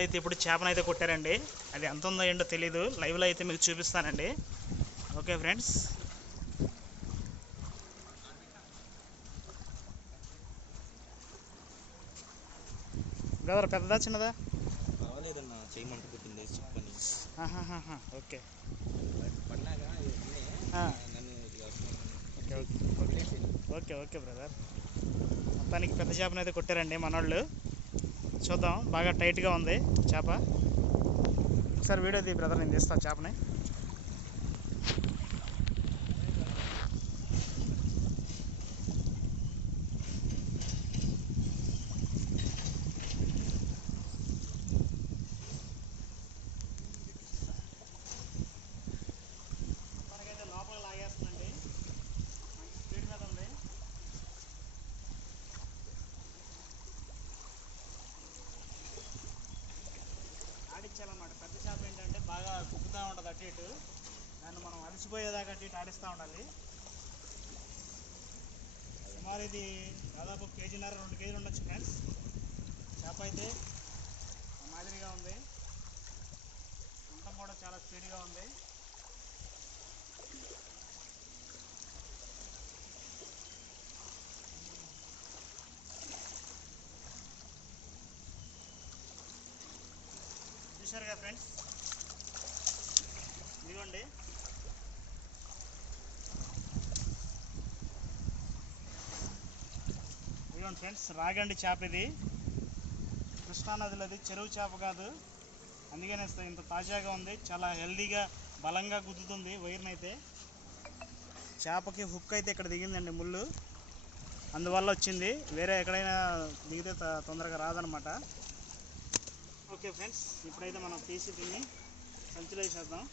అయితే ఇప్పుడు చేపను అయితే కొట్టారండి. అది ఎంత ఉందో ఏంటో తెలీదు. లైవ్లో అయితే మీకు చూపిస్తానండి. ఓకే ఫ్రెండ్స్ బ్రదర్ పెద్దదా చిన్నదా? పర్వాలేదన్న చేయమంట పుట్టింది చెప్పని ఆహాహాహా, okay okay okay okay brother మొత్తానికి పెద్ద చేపను అయితే కొట్టారండి మనోళ్ళు. చూద్దాం. బాగా టైట్గా ఉంది చేప. ఒకసారి వీడియో తీ బ్రదర్ నేను తీస్తాను చేపని. అటు ఇటు. దాన్ని మనం అలసిపోయేదాకా అటు ఇటు ఆడిస్తూ ఉండాలి. సుమారు ఇది దాదాపు కేజీన్నర రెండు కేజీలు ఉండొచ్చు ఫ్రెండ్స్ చేప అయితే మాదిరిగా ఉంది. అంతం కూడా చాలా స్పీడ్గా ఉంది. చూశారుగా ఫ్రెండ్స్ ఇదిగోండి. ఇదిగోండి ఫ్రెండ్స్ రాగండి చేప ఇది. కృష్ణానదిలోది చెరువు చేప కాదు. అందుకనే ఇంత- ఇంత తాజాగా ఉంది. చాలా హెల్దీగా బలంగా గుద్దుతుంది వైర్నైతే చేపకి హుక్ అయితే ఇక్కడ దిగిందండి ముళ్ళు. అందువల్ల వచ్చింది. వేరే ఎక్కడైనా దిగితే త- తొందరగా రాదనమాట. ఓకే ఫ్రెండ్స్ ఇప్పుడైతే మనం తీసి తిని సంచిలో వేసేద్దాం.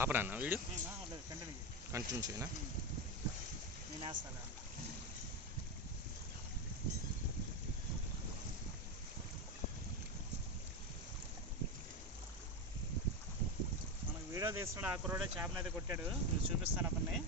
ఆపరాన్న వీడు? కంటిన్యూ చేయనా? వీడియో తీస్తున్నాడు ఆ కుర్రోడే చేపని అయితే కొట్టాడు చూపిస్తాను అతన్ని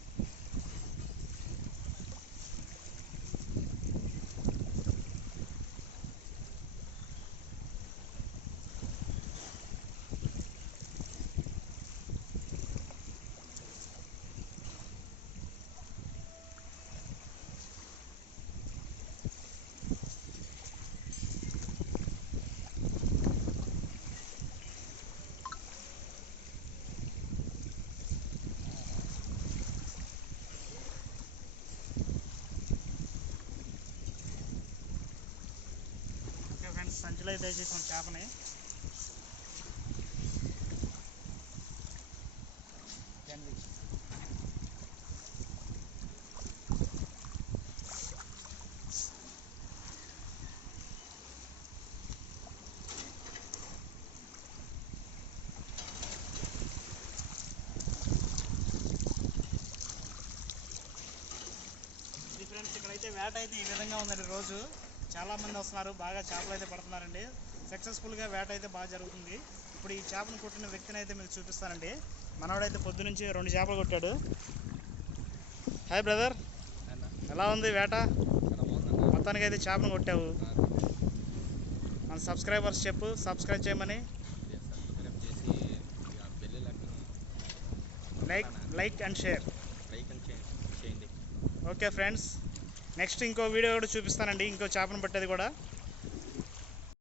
ఓకే మధ్యలో దయచేసాం చేపని ఫ్రెండ్స్ ఇక్కడైతే వేట అయితే ఈ విధంగా ఉందండి రోజు. చాలా మంది వస్తున్నారు బాగా చేపలు అయితే పడుతున్నారండి. సక్సెస్ఫుల్గా వేట అయితే బాగా జరుగుతుంది. ఇప్పుడు ఈ చేపను కొట్టిన వ్యక్తిని అయితే మీకు చూపిస్తానండి. మనవాడైతే పొద్దు నుంచి రెండు చేపలు కొట్టాడు. హాయ్ బ్రదర్ ఎలా ఉంది వేట? మొత్తానికి అయితే చేపను కొట్టావు. మన సబ్స్క్రైబర్స్ చెప్పు సబ్స్క్రైబ్ చేయమని. Like like and share okay friends next ఇంకో వీడియో కూడా చూపిస్తానండి. ఇంకో చేపను పట్టేది కూడా.